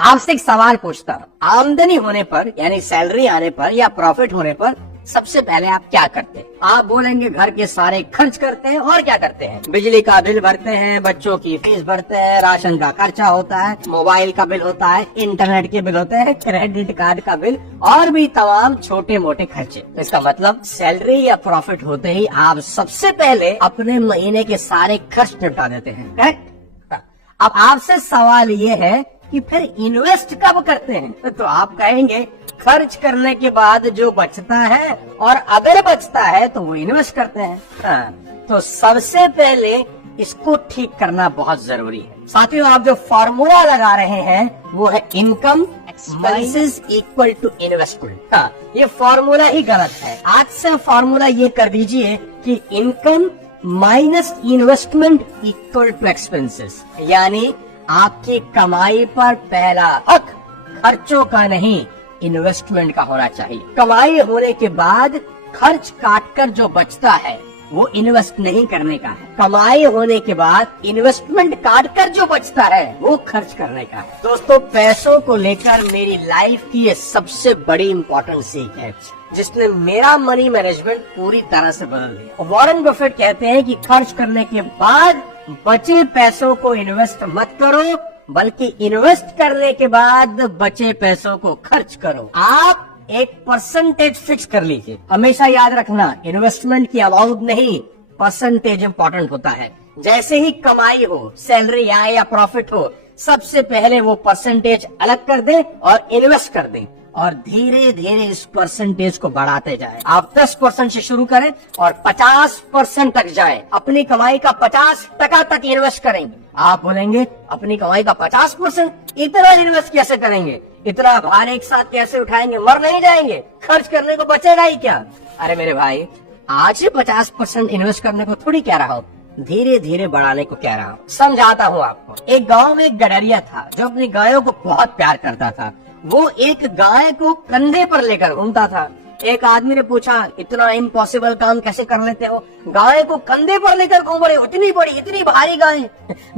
आपसे एक सवाल पूछता हूँ, आमदनी होने पर यानी सैलरी आने पर या प्रॉफिट होने पर सबसे पहले आप क्या करते हैं? आप बोलेंगे घर के सारे खर्च करते हैं। और क्या करते हैं? बिजली का बिल भरते हैं, बच्चों की फीस भरते हैं, राशन का खर्चा होता है, मोबाइल का बिल होता है, इंटरनेट के बिल होते हैं, क्रेडिट कार्ड का बिल और भी तमाम छोटे मोटे खर्चे। तो इसका मतलब सैलरी या प्रॉफिट होते ही आप सबसे पहले अपने महीने के सारे खर्च निपटा देते हैं। करेक्ट? अब आपसे सवाल ये है कि फिर इन्वेस्ट कब करते हैं? तो आप कहेंगे खर्च करने के बाद जो बचता है और अगर बचता है तो वो इन्वेस्ट करते हैं। तो सबसे पहले इसको ठीक करना बहुत जरूरी है। साथियों, आप जो फॉर्मूला लगा रहे हैं वो है income expenses equal to investment. ये फॉर्मूला ही गलत है। आज से फॉर्मूला ये कर दीजिए कि income minus investment equal to expenses, यानी आपकी कमाई पर पहला हक खर्चों का नहीं इन्वेस्टमेंट का होना चाहिए। कमाई होने के बाद खर्च काटकर जो बचता है वो इन्वेस्ट नहीं करने का है। कमाई होने के बाद इन्वेस्टमेंट काटकर जो बचता है वो खर्च करने का है। दोस्तों, पैसों को लेकर मेरी लाइफ की ये सबसे बड़ी इम्पोर्टेंट सीख है जिसने मेरा मनी मैनेजमेंट पूरी तरह से बदल दिया। वॉरेन बफेट कहते हैं कि खर्च करने के बाद बचे पैसों को इन्वेस्ट मत करो, बल्कि इन्वेस्ट करने के बाद बचे पैसों को खर्च करो। आप एक परसेंटेज फिक्स कर लीजिए। हमेशा याद रखना, इन्वेस्टमेंट की अमाउंट नहीं, परसेंटेज इम्पोर्टेंट होता है। जैसे ही कमाई हो, सैलरी आए या प्रॉफिट हो, सबसे पहले वो परसेंटेज अलग कर दें और इन्वेस्ट कर दें और धीरे धीरे इस परसेंटेज को बढ़ाते जाएं। आप 10% से शुरू करें और 50% तक जाएं। अपनी कमाई का 50% तक इन्वेस्ट करेंगे। आप बोलेंगे अपनी कमाई का 50%? इतना इन्वेस्ट कैसे करेंगे? इतना भार एक साथ कैसे उठाएंगे? मर नहीं जाएंगे? खर्च करने को बचेगा ही क्या? अरे मेरे भाई, आज 50% इन्वेस्ट करने को थोड़ी कह रहा हूँ, धीरे धीरे बढ़ाने को कह रहा हूँ। समझाता हूँ आपको। एक गांव में एक गडरिया था जो अपनी गायों को बहुत प्यार करता था। वो एक गाय को कंधे पर लेकर घूमता था। एक आदमी ने पूछा, इतना इम्पॉसिबल काम कैसे कर लेते हो? गाय को कंधे पर लेकर घूम रहे हो, इतनी बड़ी इतनी भारी गाय।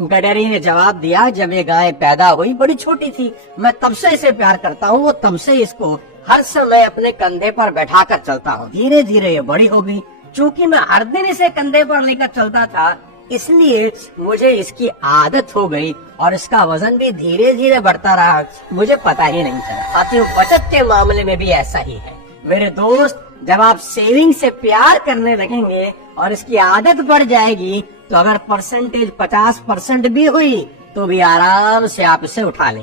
गडरी ने जवाब दिया, जब ये गाय पैदा हुई बड़ी छोटी थी, मैं तब से इसे प्यार करता हूँ, वो तब से इसको हर समय अपने कंधे पर बैठा कर चलता हूँ। धीरे धीरे ये बड़ी हो गई। चूंकि मैं हर दिन इसे कंधे पर लेकर चलता था, इसलिए मुझे इसकी आदत हो गई और इसका वजन भी धीरे धीरे बढ़ता रहा, मुझे पता ही नहीं चला। साथियों, बचत के मामले में भी ऐसा ही है मेरे दोस्त। जब आप सेविंग से प्यार करने लगेंगे और इसकी आदत बढ़ जाएगी, तो अगर परसेंटेज 50% भी हुई तो भी आराम से आप इसे उठा लें।